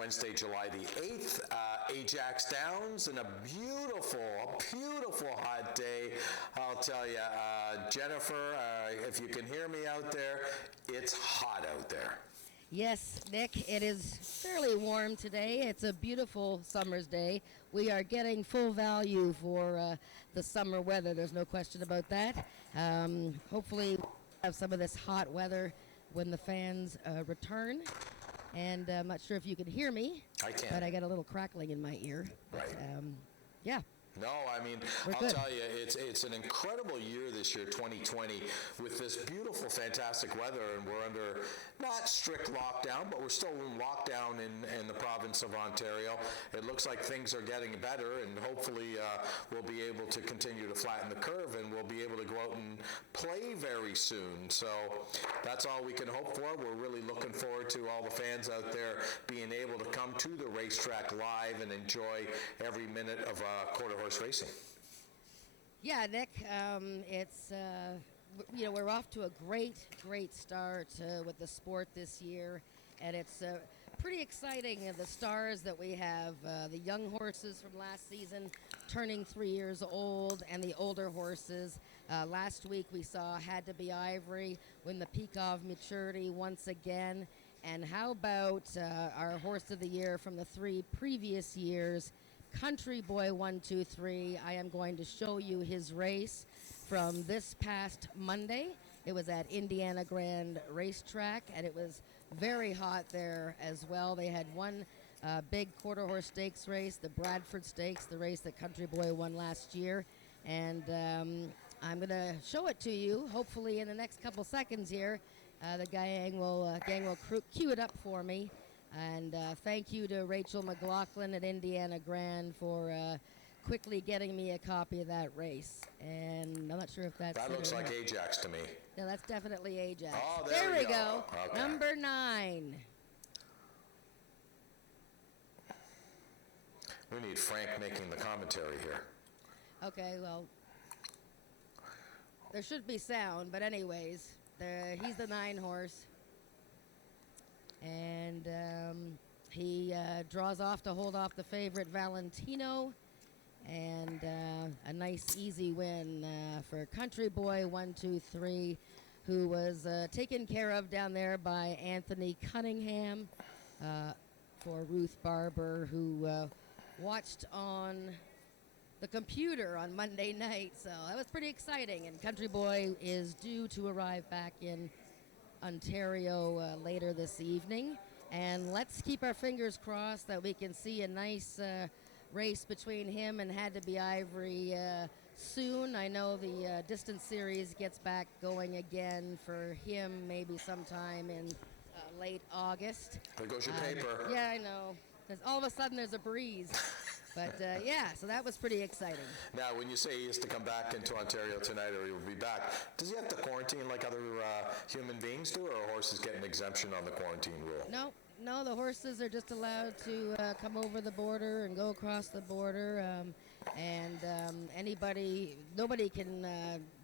Wednesday, July the 8th. Ajax Downs, and a beautiful hot day. I'll tell you, Jennifer, if you can hear me out there, it's hot out there. Yes, Nick, it is fairly warm today. It's a beautiful summer's day. We are getting full value for the summer weather. There's no question about that. Hopefully we'll have some of this hot weather when the fans return. And I'm not sure if you can hear me. I can. But I got a little crackling in my ear. Right. Yeah. No, I mean, I'll tell you, it's an incredible year this year, 2020, with this beautiful, fantastic weather, and we're under not strict lockdown, but we're still in lockdown in the province of Ontario. It looks like things are getting better, and hopefully we'll be able to continue to flatten the curve, and we'll be able to go out and play very soon. So that's all we can hope for. We're really looking forward to all the fans out there being able to come to the racetrack live and enjoy every minute of quarter horse racing. Yeah, Nick, it's we're off to a great start with the sport this year, and it's pretty exciting. The stars that we have, the young horses from last season turning 3 years old, and the older horses. Last week we saw Had to Be Ivory win the peak of maturity once again. And how about our horse of the year from the 3 previous years, Country Boy 123. I am going to show you his race from this past Monday. It was at Indiana Grand Racetrack, and it was very hot there as well. They had one big quarter horse stakes race, the Bradford Stakes, the race that Country Boy won last year. And I'm going to show it to you, hopefully in the next couple seconds here. The gang will cue it up for me. And thank you to Rachel McLaughlin at Indiana Grand for quickly getting me a copy of that race. And I'm not sure if that's... That looks like Ajax to me. No, that's definitely Ajax. Oh, there we go. Okay. Number 9. We need Frank making the commentary here. Okay, well, there should be sound, but anyways, he's the 9 horse. And he draws off to hold off the favorite Valentino, and a nice easy win for Country Boy 123, who was taken care of down there by Anthony Cunningham for Ruth Barber, who watched on the computer on Monday night. So that was pretty exciting, and Country Boy is due to arrive back in Ontario later this evening, and let's keep our fingers crossed that we can see a nice race between him and Had to Be Ivory soon. I know the distance series gets back going again for him maybe sometime in late August. There goes your paper. Yeah, I know, because all of a sudden there's a breeze. But, yeah, so that was pretty exciting. Now, when you say he has to come back into Ontario tonight or he will be back, does he have to quarantine like other human beings do, or horses get an exemption on the quarantine rule? No, the horses are just allowed to come over the border and go across the border, and nobody can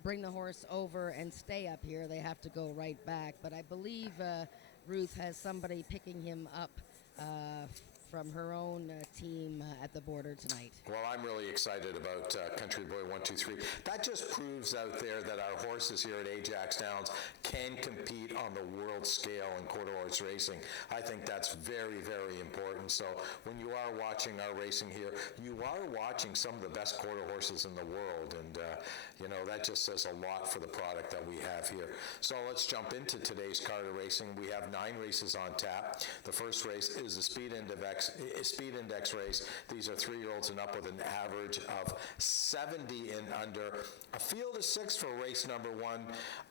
bring the horse over and stay up here. They have to go right back. But I believe Ruth has somebody picking him up from her own team at the border tonight. Well, I'm really excited about Country Boy 123. That just proves out there that our horses here at Ajax Downs can compete on the world scale in quarter horse racing. I think that's very, very important. So when you are watching our racing here, you are watching some of the best quarter horses in the world, and that just says a lot for the product that we have here. So let's jump into today's card of racing. We have 9 races on tap. The first race is a Speed Index race. These are 3-year-olds and up with an average of 70 and under. A field of 6 for race number 1.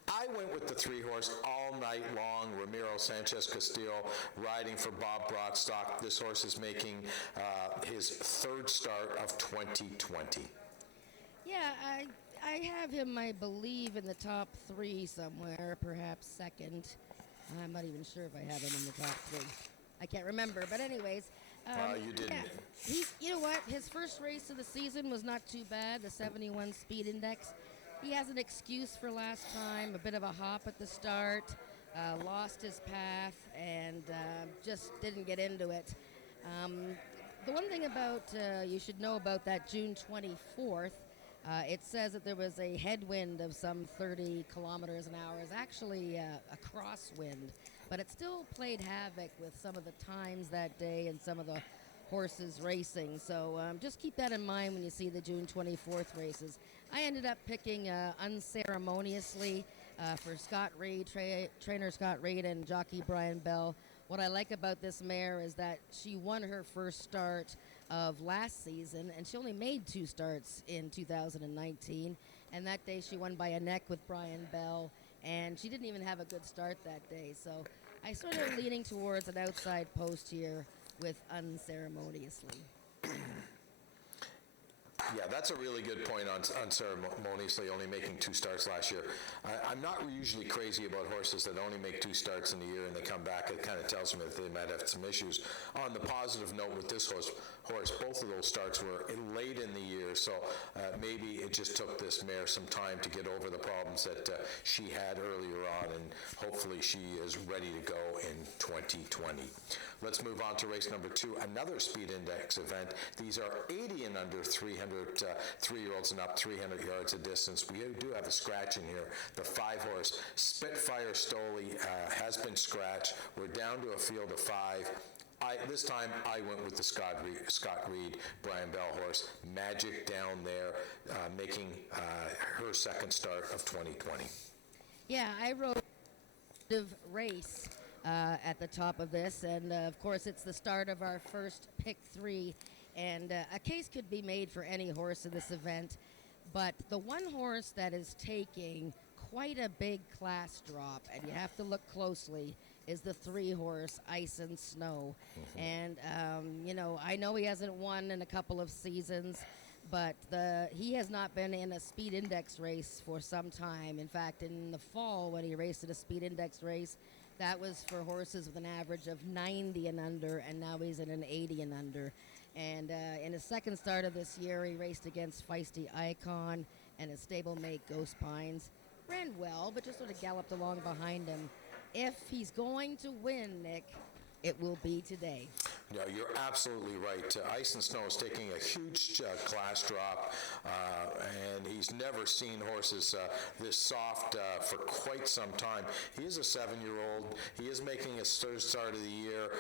I went with the 3-horse all night long, Ramiro, Sanchez, Castillo, riding for Bob Brockstock. This horse is making his 3rd start of 2020. Yeah, I have him, I believe, in the top 3 somewhere, perhaps 2nd. I'm not even sure if I have him in the top 3. I can't remember, but anyways. You didn't. Yeah, you know what? His first race of the season was not too bad, the 71 Speed Index. He has an excuse for last time, a bit of a hop at the start, lost his path, and just didn't get into it. The one thing about you should know about that June 24th, it says that there was a headwind of some 30 kilometers an hour. It's actually a crosswind, but it still played havoc with some of the times that day and some of the horses racing. So just keep that in mind when you see the June 24th races. I ended up picking Unceremoniously for Scott Reed, trainer Scott Reed and jockey Brian Bell. What I like about this mare is that she won her first start of last season, and she only made 2 starts in 2019. And that day she won by a neck with Brian Bell, and she didn't even have a good start that day. So I sort of leaning towards an outside post here with Unceremoniously. Yeah, that's a really good point on Unceremoniously only making 2 starts last year. I'm not usually crazy about horses that only make 2 starts in a year and they come back. It kind of tells me that they might have some issues. On the positive note with this horse, both of those starts were late in the year, so maybe it just took this mare some time to get over the problems that she had earlier on, and hopefully she is ready to go in 2020. Let's move on to race number 2, another speed index event. These are 80 and under 3-year-olds and up, 300 yards of distance. We do have a scratch in here. The 5-horse Spitfire Stoli has been scratched. We're down to a field of 5. This time I went with the Scott Reed, Brian Bell horse, Magic down there, making her second start of 2020. Yeah, I wrote race at the top of this, and of course it's the start of our first pick 3, and a case could be made for any horse in this event, but the one horse that is taking quite a big class drop, and you have to look closely, is the 3-horse Ice and Snow. Mm-hmm. And I know he hasn't won in a couple of seasons, but he has not been in a speed index race for some time. In fact, in the fall when he raced in a speed index race, that was for horses with an average of 90 and under, and now he's in an 80 and under. And in his second start of this year, he raced against Feisty Icon and his stablemate Ghost Pines. Ran well, but just sort of galloped along behind him. If he's going to win, Nick, it will be today. Yeah, you're absolutely right. Ice and Snow is taking a huge class drop, and he's never seen horses this soft for quite some time. He is a 7-year-old. He is making his third start of the year.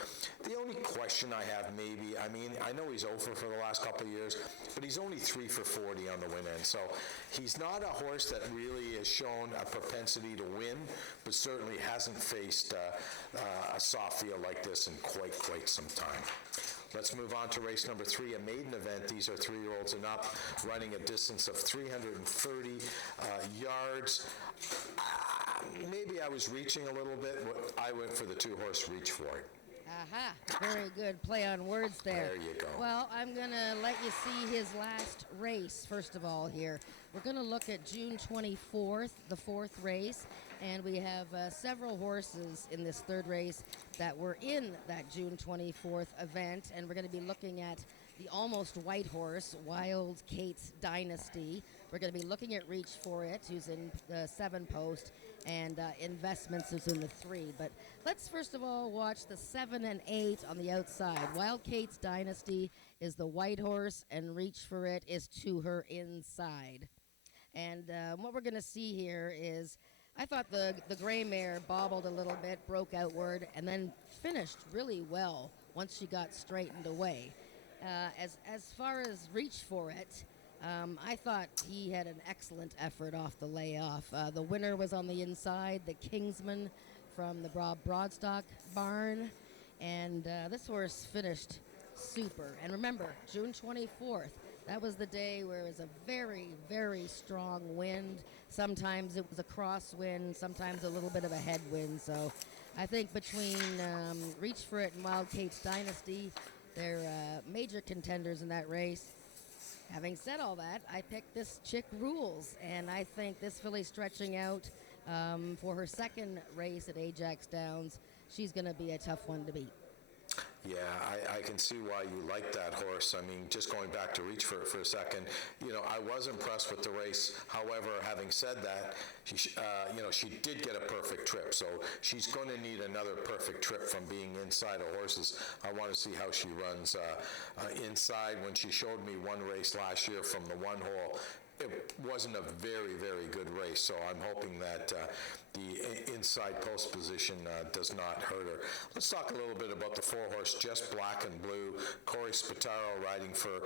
The only question I have I know he's over for the last couple of years, but he's only 3 for 40 on the win end. So he's not a horse that really has shown a propensity to win, but certainly hasn't faced a soft field like this in quite some time. Let's move on to race number 3, a maiden event. These are 3-year-olds and up, running a distance of 330 yards. Maybe I was reaching a little bit. I went for the 2-horse Reach For It. Aha, very good play on words there. There you go. Well, I'm going to let you see his last race, first of all, here. We're going to look at June 24th, the 4th race, and we have several horses in this 3rd race that were in that June 24th event, and we're going to be looking at the almost white horse, Wild Kate's Dynasty. We're going to be looking at Reach For It, who's in the 7 post, and Investments is in the 3. But let's first of all watch the 7 and 8 on the outside. Wild Kate's Dynasty is the white horse, and Reach For It is to her inside. And what we're going to see here is, I thought the gray mare bobbled a little bit, broke outward, and then finished really well once she got straightened away. As far as Reach For It, I thought he had an excellent effort off the layoff. The winner was on the inside, the Kingsman from the Broadstock barn, and this horse finished super. And remember, June 24th, that was the day where it was a very, very strong wind. Sometimes it was a crosswind, sometimes a little bit of a headwind. So I think between Reach For It and Wild Kate's Dynasty, they're major contenders in that race. Having said all that, I picked this Chick Rules, and I think this filly stretching out for her second race at Ajax Downs, she's going to be a tough one to beat. Yeah, I can see why you like that horse. I mean, just going back to Reach for a second, I was impressed with the race. However, having said that, she did get a perfect trip, so she's going to need another perfect trip from being inside of horses. I want to see how she runs inside. When she showed me one race last year from the one hole, it wasn't a very, very good race, so I'm hoping that the inside post position does not hurt her. Let's talk a little bit about the four-horse Just Black and Blue. Corey Spataro riding for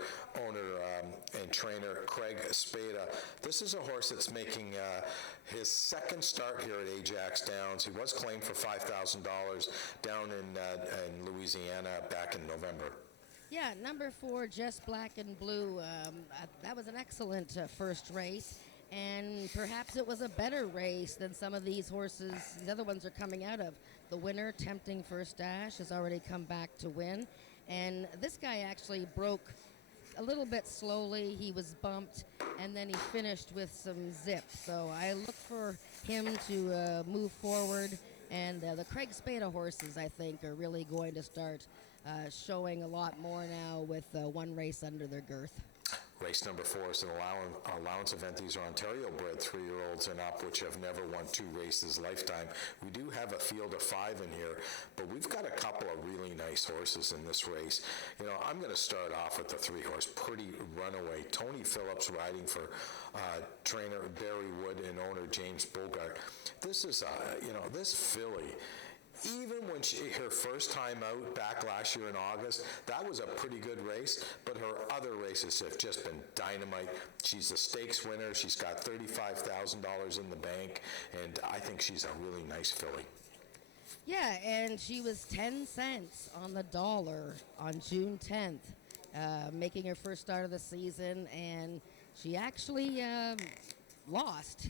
owner and trainer Craig Espada. This is a horse that's making his second start here at Ajax Downs. He was claimed for $5,000 down in Louisiana back in November. Yeah, number 4, Just Black and Blue. That was an excellent first race, and perhaps it was a better race than some of these horses the other ones are coming out of. The winner, Tempting First Dash, has already come back to win, and this guy actually broke a little bit slowly. He was bumped, and then he finished with some zip. So I look for him to move forward, and the Craig Spada horses, I think, are really going to start showing a lot more now with one race under their girth. Race number 4 is an allowance event. These are Ontario-bred 3-year-olds and up, which have never won 2 races lifetime. We do have a field of 5 in here, but we've got a couple of really nice horses in this race. I'm going to start off with the 3-horse Pretty Runaway. Tony Phillips riding for trainer Barry Wood and owner James Bogart. This is, this filly, even when her first time out back last year in August, that was a pretty good race, but her other races have just been dynamite. She's a stakes winner. She's got $35,000 in the bank, and I think she's a really nice filly. Yeah, and she was 10 cents on the dollar on June 10th, making her first start of the season, and she actually lost.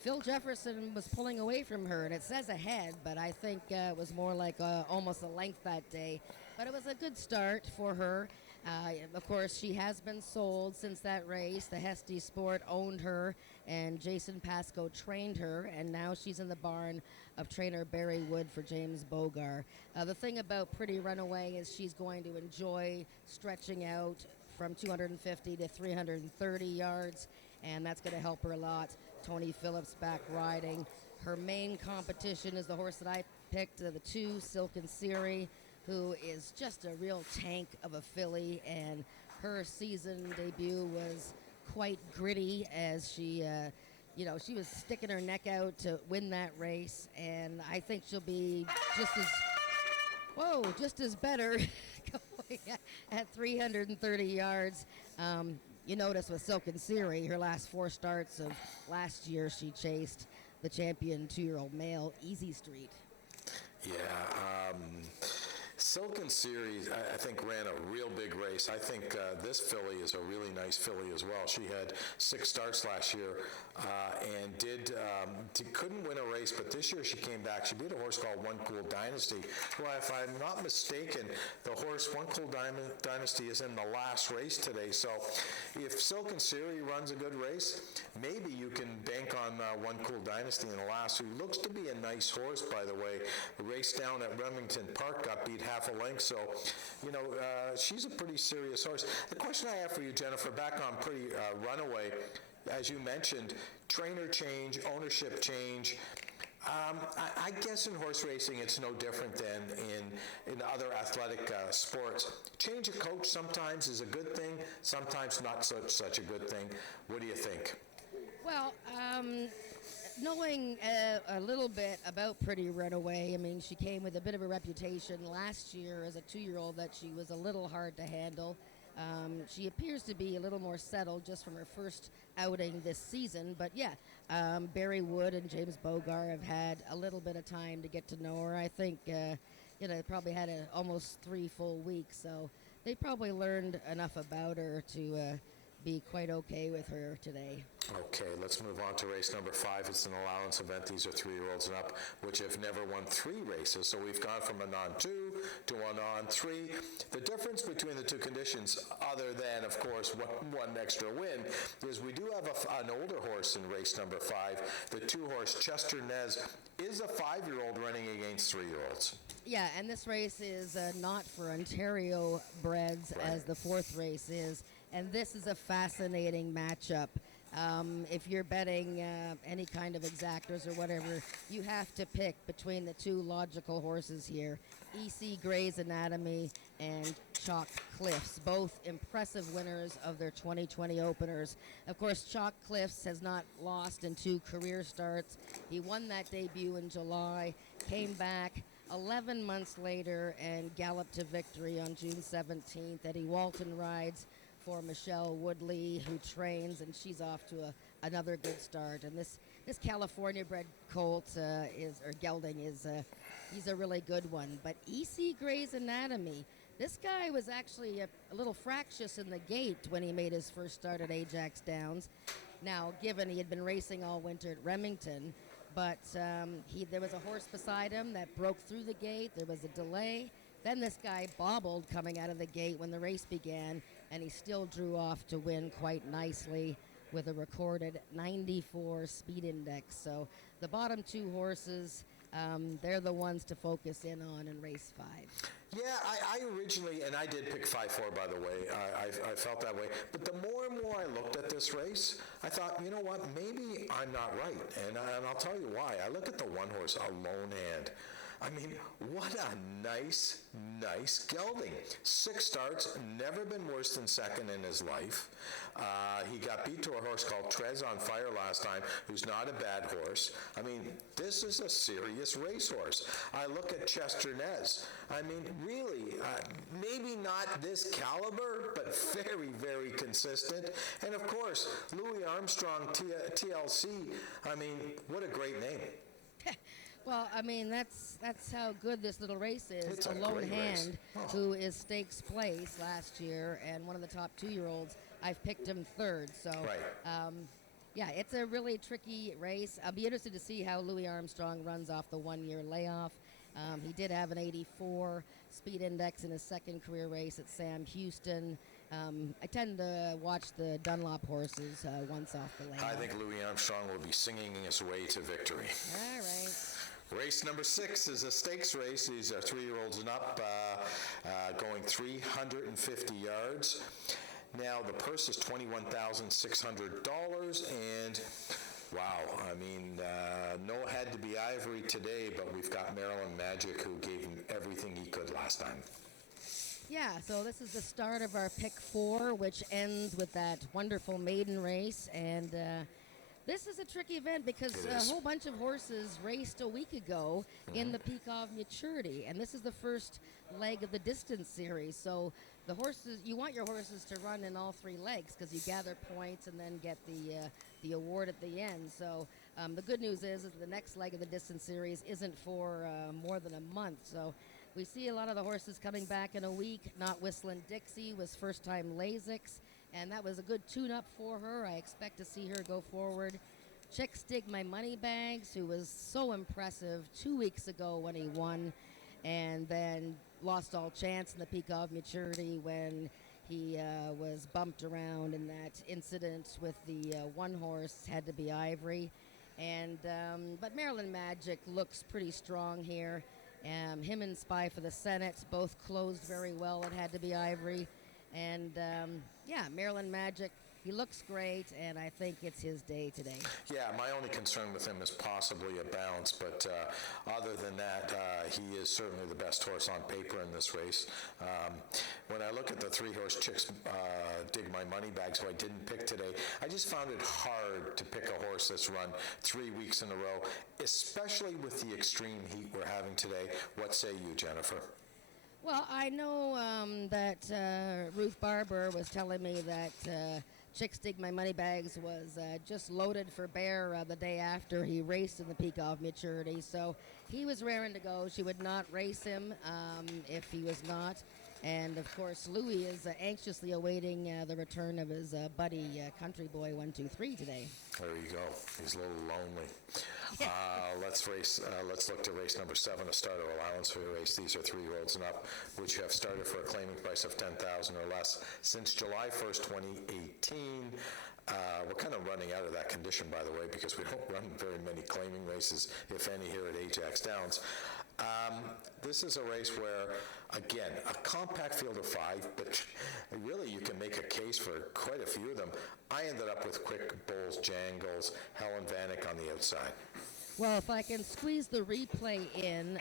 Phil Jefferson was pulling away from her, and it says ahead, but I think it was more like almost a length that day. But it was a good start for her. Of course, she has been sold since that race. The Hesty Sport owned her, and Jason Pascoe trained her, and now she's in the barn of trainer Barry Wood for James Bogar. The thing about Pretty Runaway is she's going to enjoy stretching out from 250 to 330 yards, and that's going to help her a lot. Tony Phillips back riding. Her main competition is the horse that I picked, the 2, Silken Siri, who is just a real tank of a filly, and her season debut was quite gritty as she, she was sticking her neck out to win that race, and I think she'll be just as better going at 330 yards. You notice with Silken Siri, her last 4 starts of last year, she chased the champion 2-year-old male, Eazy Street. Yeah, Silken Siri, I think, ran a real big race. I think this filly is a really nice filly as well. She had 6 starts last year and couldn't win a race, but this year she came back. She beat a horse called One Kool Dynasty. Well, if I'm not mistaken, the horse One Kool Dynasty is in the last race today. So if Silken Siri runs a good race, maybe you can bank on One Kool Dynasty in the last, who looks to be a nice horse, by the way. The race down at Remington Park got beat half a length, so, she's a pretty serious horse. The question I have for you, Jennifer, back on Pretty Runaway, as you mentioned, trainer change, ownership change. I guess in horse racing it's no different than in other athletic sports. Change of coach sometimes is a good thing, sometimes not such a good thing. What do you think? Well, knowing a little bit about Pretty Runaway, I mean, she came with a bit of a reputation last year as a 2-year-old that she was a little hard to handle. She appears to be a little more settled just from her first outing this season. But yeah, Barry Wood and James Bogar have had a little bit of time to get to know her. I think, probably had almost 3 full weeks. So they probably learned enough about her to be quite okay with her today. Okay, let's move on to race number 5. It's an allowance event. These are 3-year-olds and up, which have never won 3 races. So we've gone from a non-2 to a non-3. The difference between the two conditions, other than, of course, one extra win, is we do have an older horse in race number 5. The 2-horse Chester Nez is a 5-year-old running against 3-year-olds. Yeah, and this race is not for Ontario breds, as the 4th race is. And this is a fascinating matchup. If you're betting any kind of exactors or whatever, you have to pick between the 2 logical horses here, Eazy Grey's Anatomy and Chalk Cliffs, both impressive winners of their 2020 openers. Of course, Chalk Cliffs has not lost in 2 career starts. He won that debut in July, came back 11 months later and galloped to victory on June 17th. Eddie Walton rides for Michelle Woodley, who trains, and she's off to another good start. And this California-bred colt gelding he's a really good one. But Eazy Grey's Anatomy, this guy was actually a little fractious in the gate when he made his first start at Ajax Downs. Now, given he had been racing all winter at Remington, but there was a horse beside him that broke through the gate. There was a delay. Then this guy bobbled coming out of the gate when the race began, and he still drew off to win quite nicely with a recorded 94 speed index. So the bottom 2 horses, they're the ones to focus in on in race 5. Yeah, I originally, and I did pick 5-4, by the way. I felt that way. But the more and more I looked at this race, I thought, you know what, maybe I'm not right. And I'll tell you why. I look at the 1 horse, A Lone Hand. I mean, what a nice gelding. 6 starts, never been worse than second in his life. He got beat to a horse called Trez on Fire last time, who's not a bad horse. I mean, this is a serious racehorse. I look at Chester Nez. I mean, really, maybe not this caliber, but very, very consistent. And of course, Louis Armstrong, TLC. I mean, what a great name. Well, I mean, that's how good this little race is. It's A Lone Hand, Oh. who is stakes place last year and one of the top 2-year-olds. I've picked him 3rd. So, yeah, it's a really tricky race. I'll be interested to see how Louis Armstrong runs off the 1-year layoff. He did have an 84 speed index in his 2nd career race at Sam Houston. I tend to watch the Dunlop horses once off the layoff. I think Louis Armstrong will be singing his way to victory. All right. Race number 6 is a stakes race. These are 3-year-olds and up, going 350 yards. Now, the purse is $21,600, and wow, I mean, no had to be ivory today, but we've got Maryland Magic, who gave him everything he could last time. Yeah, so this is the start of our pick 4, which ends with that wonderful maiden race, and this is a tricky event because a whole bunch of horses raced a week ago in the peak of maturity, and this is the first leg of the distance series. So the horses, you want your horses to run in all 3 legs because you gather points and then get the award at the end. So the good news is the next leg of the distance series isn't for more than a month. So we see a lot of the horses coming back in a week. Not Whistling Dixie was first-time Lasix, and that was a good tune-up for her. I expect to see her go forward. Chicksgotmewonderin, who was so impressive 2 weeks ago when he won, and then lost all chance in the peak of maturity when he was bumped around in that incident with the 1 horse, had to be ivory. And but Maryland Magic looks pretty strong here. Him and Spy for the Senate both closed very well. It had to be ivory. And, yeah, Maryland Magic, he looks great, and I think it's his day today. Yeah, my only concern with him is possibly a bounce, but other than that, he is certainly the best horse on paper in this race. When I look at the 3-horse Chicks Dig My Money Bags, who I didn't pick today, I just found it hard to pick a horse that's run 3 weeks in a row, especially with the extreme heat we're having today. What say you, Jennifer? Well, I know that Ruth Barber was telling me that Chicks Dig My Money Bags was just loaded for bear the day after he raced in the peak of maturity. So he was raring to go. She would not race him if he was not. And of course, Louis is anxiously awaiting the return of his buddy, Country Boy 123 today. There you go. He's a little lonely. Let's look to race number 7, a starter allowance for the race. These are 3-year-olds and up, which have started for a claiming price of $10,000 or less since July 1st, 2018. We're kind of running out of that condition, by the way, because we don't run very many claiming races, if any, here at Ajax Downs. This is a race where, again, a compact field of 5, but really you can make a case for quite a few of them. I ended up with Quick, Bolls, Jangles, Helen Vanek on the outside. Well, if I can squeeze the replay in,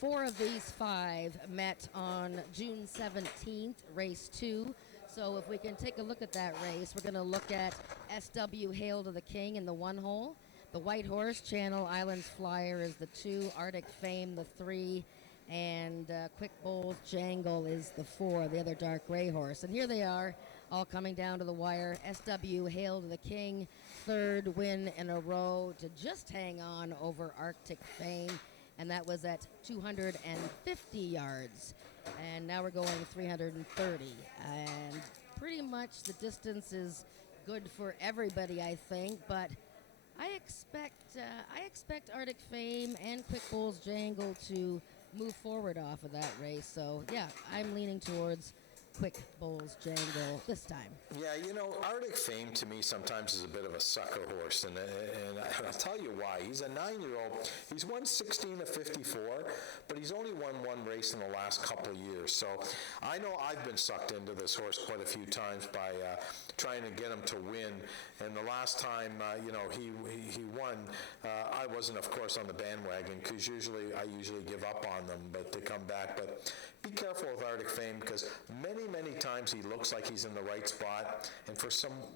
4 of these 5 met on June 17th, race 2. So if we can take a look at that race, we're going to look at SW Hail to the King in the 1 hole. The white horse, Channelislandsflyer, is the 2, Arctic Fame the 3, and Quick Bolls Jangle is the 4, the other dark gray horse. And here they are, all coming down to the wire. SW Hail to the King, 3rd win in a row to just hang on over Arctic Fame, and that was at 250 yards. And now we're going 330, and pretty much the distance is good for everybody, I think, but I expect Arctic Fame and Quick Bolls Jangle to move forward off of that race. So, yeah, I'm leaning towards Quick Bolls Jangle this time. Yeah, you know, Arctic Fame to me sometimes is a bit of a sucker horse, and I'll tell you why. He's a 9-year-old. He's won 16 of 54, but he's only won 1 race in the last couple of years. So I know I've been sucked into this horse quite a few times by trying to get him to win. And the last time, he won, I wasn't, of course, on the bandwagon because I usually give up on them, but they come back. But be careful with Arctic Fame because many times he looks like he's in the right spot, and for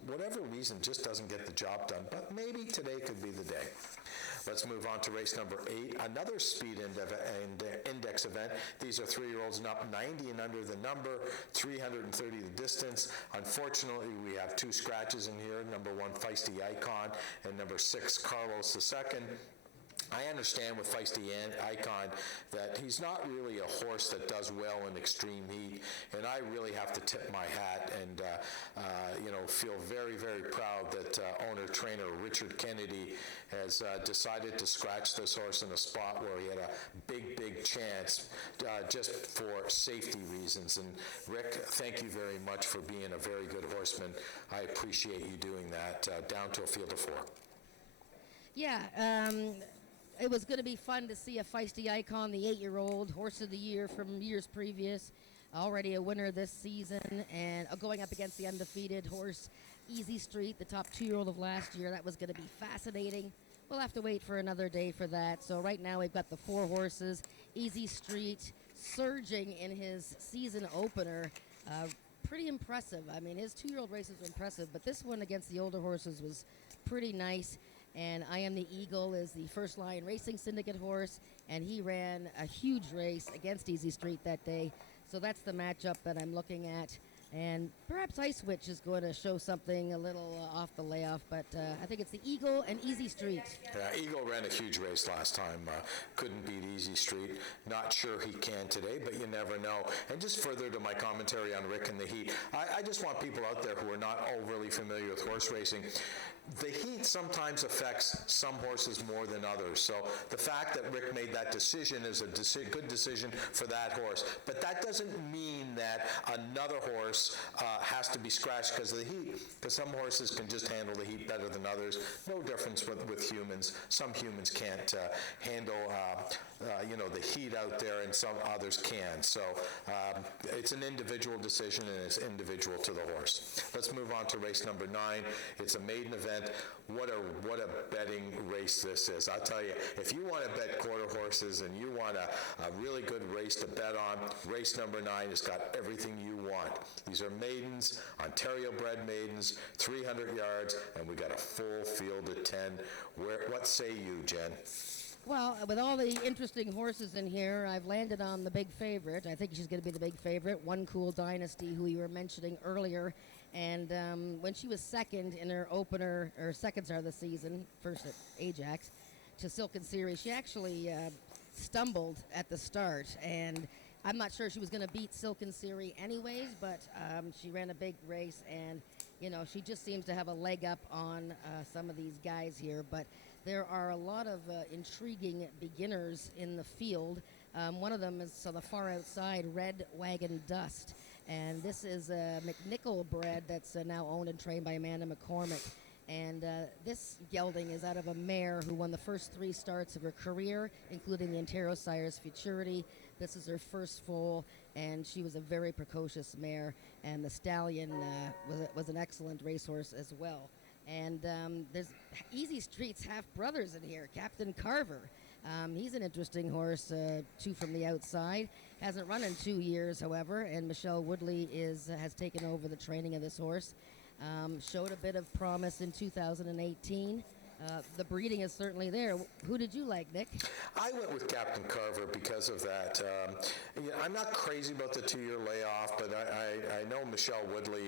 whatever reason just doesn't get the job done. But maybe today could be the day. Let's move on to race number 8, another speed index event. These are 3-year-olds and up, 90 and under the number, 330 the distance. Unfortunately, we have 2 scratches in here, number 1, Feisty Icon, and number 6, Carlos II. I understand with Feisty Icon that he's not really a horse that does well in extreme heat, and I really have to tip my hat and feel very, very proud that owner-trainer Richard Kennedy has decided to scratch this horse in a spot where he had a big chance just for safety reasons. And Rick, thank you very much for being a very good horseman. I appreciate you doing that down to a field of 4. Yeah, it was going to be fun to see a Feisty Icon, the 8-year-old horse of the year from years previous, already a winner this season, and going up against the undefeated horse, Eazy Street, the top 2-year-old of last year. That was going to be fascinating. We'll have to wait for another day for that. So right now we've got the 4 horses, Eazy Street surging in his season opener. Pretty impressive. I mean, his 2-year-old races were impressive, but this one against the older horses was pretty nice. And I Am the Eagle is the First Lion Racing Syndicate horse, and he ran a huge race against Eazy Street that day. So that's the matchup that I'm looking at. And perhaps Ice Witch is going to show something a little off the layoff, but I think it's the Eagle and Eazy Street. Yeah, Eagle ran a huge race last time. Couldn't beat Eazy Street. Not sure he can today, but you never know. And just further to my commentary on Rick and the heat, I just want people out there who are not overly familiar with horse racing. The heat sometimes affects some horses more than others. So the fact that Rick made that decision is a good decision for that horse. But that doesn't mean that another horse has to be scratched because of the heat. Because some horses can just handle the heat better than others. No difference with humans. Some humans can't handle the heat out there, and some others can. So it's an individual decision, and it's individual to the horse. Let's move on to race number 9. It's a maiden event. What a betting race this is. I'll tell you, if you want to bet quarter horses and you want a really good race to bet on, race number 9 has got everything you want. These are maidens, Ontario-bred maidens, 300 yards, and we got a full field of 10. What say you, Jen? Well, with all the interesting horses in here, I've landed on the big favorite. I think she's going to be the big favorite, One Kool Dynasty, who you were mentioning earlier. And when she was second in her opener, or second start of the season, first at Ajax, to Silken Series, she actually stumbled at the start. And I'm not sure she was going to beat Silk and Siri anyways, but she ran a big race, and she just seems to have a leg up on some of these guys here. But there are a lot of intriguing beginners in the field. One of them is on the far outside, Red Wagon Dust, and this is a McNichol bred that's now owned and trained by Amanda McCormick. And this gelding is out of a mare who won the first 3 starts of her career, including the Ontario Sires Futurity. This is her first foal, and she was a very precocious mare. And the stallion was an excellent racehorse as well. And there's Easy Street's half-brothers in here, Captain Carver. He's an interesting horse, 2 from the outside. Hasn't run in 2 years, however, and Michelle Woodley has taken over the training of this horse. Showed a bit of promise in 2018. The breeding is certainly there. Who did you like, Nick? I went with Captain Carver because of that. I'm not crazy about the 2-year layoff, but I know Michelle Woodley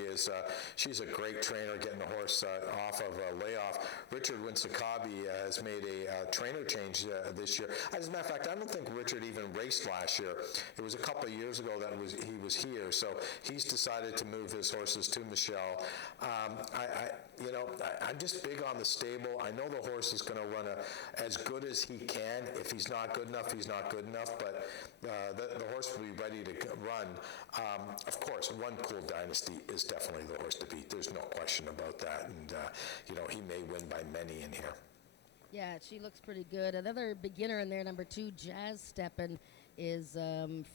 she's a great trainer getting the horse off of a layoff. Richard Winsakabi has made a trainer change this year. As a matter of fact, I don't think Richard even raced last year. It was a couple of years ago that he was here, so he's decided to move his horses to Michelle. I'm just big on the stable. I know the horse is going to run as good as he can. If he's not good enough, he's not good enough, but the horse will be ready to run. Of course, One Kool Dynasty is definitely the horse to beat. There's no question about that, and he may win by many in here. Yeah, she looks pretty good. Another beginner in there, number 2, Jazz Steppin', is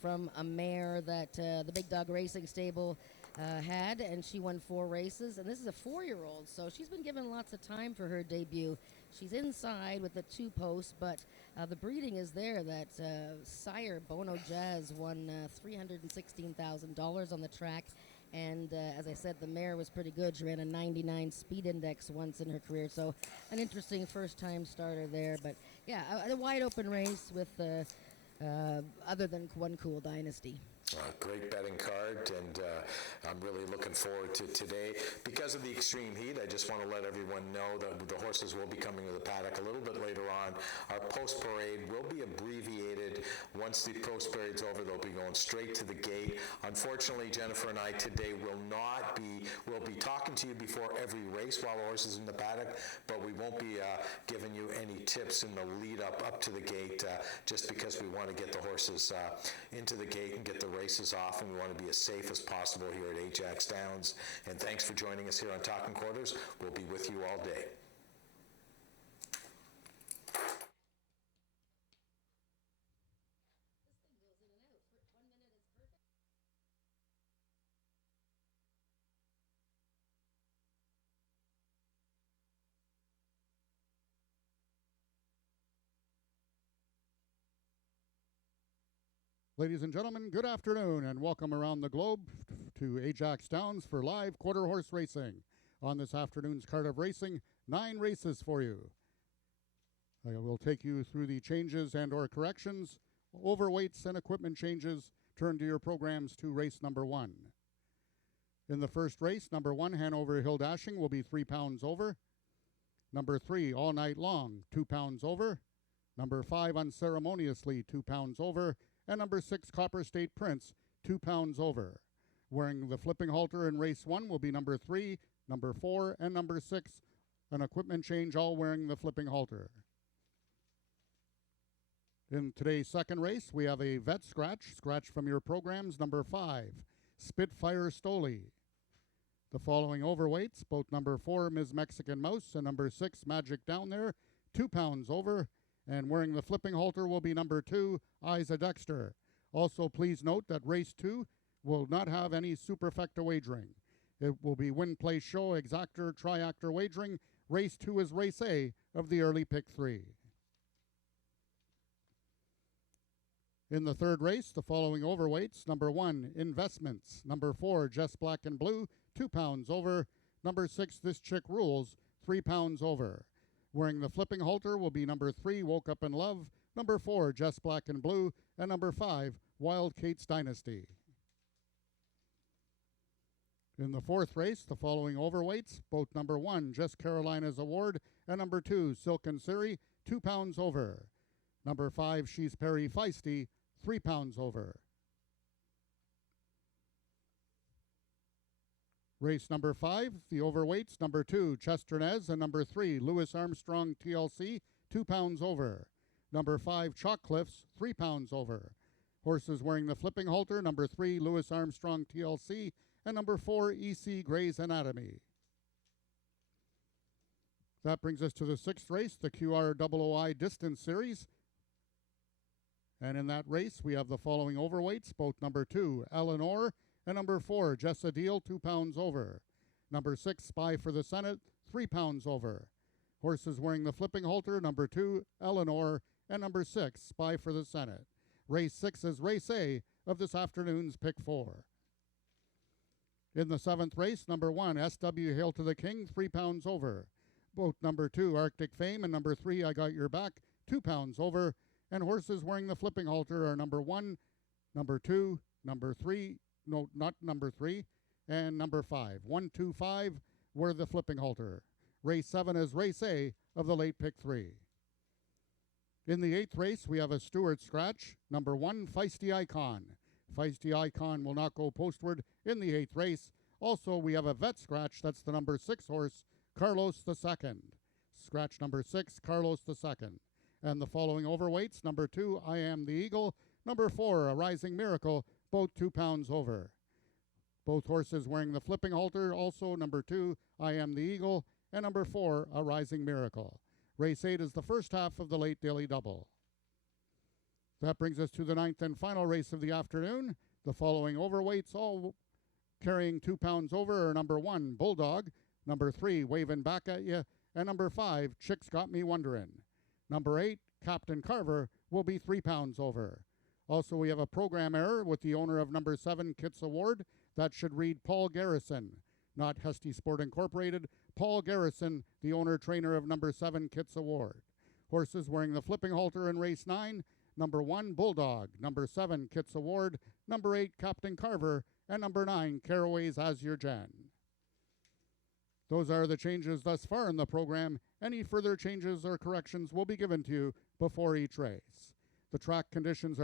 from a mare that the Big Dog Racing Stable had, and she won 4 races. And this is a 4-year-old, so she's been given lots of time for her debut. She's inside with the 2 posts, but the breeding is there. That sire, Bono Jazz, won $316,000 on the track. And as I said, the mare was pretty good. She ran a 99 speed index once in her career, so an interesting first-time starter there. But yeah, a wide open race with other than One Kool Dynasty. Great betting card, and I'm really looking forward to today. Because of the extreme heat, I just want to let everyone know that the horses will be coming to the paddock a little bit later on. Our post-parade will be abbreviated. Once the post-parade's over, they'll be going straight to the gate. Unfortunately, Jennifer and I today we'll be talking to you before every race while the horse is in the paddock, but we won't be giving you any tips in the lead up to the gate, just because we want to get the horses into the gate and get the races off, and we want to be as safe as possible here at Ajax Downs. And thanks for joining us here on Talking Quarters. We'll be with you all day. Ladies and gentlemen, good afternoon and welcome around the globe to Ajax Downs for live quarter horse racing. On this afternoon's card of racing, 9 races for you. I will take you through the changes and or corrections, overweights and equipment changes. Turn to your programs to race number 1. In the first race, number 1, Hanover Hill Dashing, will be 3 pounds over. Number 3, All Night Long, 2 pounds over. Number 5, Unceremoniously, 2 pounds over. And number 6, Copper State Prince, 2 pounds over. Wearing the flipping halter in race 1 will be number 3, number 4, and number 6. An equipment change, all wearing the flipping halter. In today's second race, we have a vet scratch from your programs, number 5, Spitfire Stoli. The following overweights, both number 4, Ms. Mexican Mouse, and number 6, Magic Down There, 2 pounds over. And wearing the flipping halter will be number 2, Isa Dexter. Also, please note that race 2 will not have any superfecta wagering. It will be win, play, show, exactor, triactor wagering. Race 2 is race A of the early pick 3. In the third race, the following overweights, number 1, Investments. Number 4, Just Black and Blue, 2 pounds over. Number 6, This Chick Rules, 3 pounds over. Wearing the flipping halter will be number 3, Woke Up in Love, number 4, Just Black and Blue, and number 5, Wild Kate's Dynasty. In the fourth race, the following overweights, both number 1, Just Carolina's Award, and number 2, Silk and Siri, 2 pounds over. Number 5, She's Perry Feisty, 3 pounds over. Race number 5, the overweights, number 2, Chesternez, and number 3, Louis Armstrong TLC, 2 pounds over. Number 5, Chalk Cliffs, 3 pounds over. Horses wearing the flipping halter, number 3, Louis Armstrong TLC, and number 4, EC Gray's Anatomy. That brings us to the 6th race, the QROOI Distance Series. And in that race, we have the following overweights, both number 2, Eleanor, and number 4, Jessa Deal, 2 pounds over. Number 6, Spy for the Senate, 3 pounds over. Horses wearing the flipping halter, number 2, Eleanor, and number 6, Spy for the Senate. Race 6 is Race A of this afternoon's Pick 4. In the 7th race, number 1, SW Hail to the King, 3 pounds over. Both number 2, Arctic Fame, and number 3, I Got Your Back, 2 pounds over. And horses wearing the flipping halter are number 1, number 2, number 3, no, not number 3, and number 5. 1, 2, 5 were the flipping halter. Race 7 is Race A of the late Pick 3. In the 8th race, we have a Stewart scratch, number 1, Feisty Icon. Feisty Icon will not go postward in the 8th race. Also, we have a vet scratch, that's the number 6 horse, Carlos II. Scratch number 6, Carlos II. And the following overweights, number 2, I Am the Eagle, number 4, A Rising Miracle, both 2 pounds over. Both horses wearing the flipping halter, also number 2, I Am the Eagle, and number 4, A Rising Miracle. Race 8 is the first half of the late daily double. That brings us to the 9th and final race of the afternoon. The following overweights, all carrying 2 pounds over, are number 1, Bulldog, number 3, Wavin' Back at Ya, and number 5, Chicksgotmewonderin. Number 8, Captain Carver, will be 3 pounds over. Also, we have a program error with the owner of number 7, Kits Award. That should read Paul Garrison, not Hesty Sport Incorporated. Paul Garrison, the owner-trainer of number 7, Kits Award. Horses wearing the flipping halter in race 9, number 1, Bulldog, number 7, Kits Award, number 8, Captain Carver, and number 9, Caraway's Azure Jan. Those are the changes thus far in the program. Any further changes or corrections will be given to you before each race. The track conditions are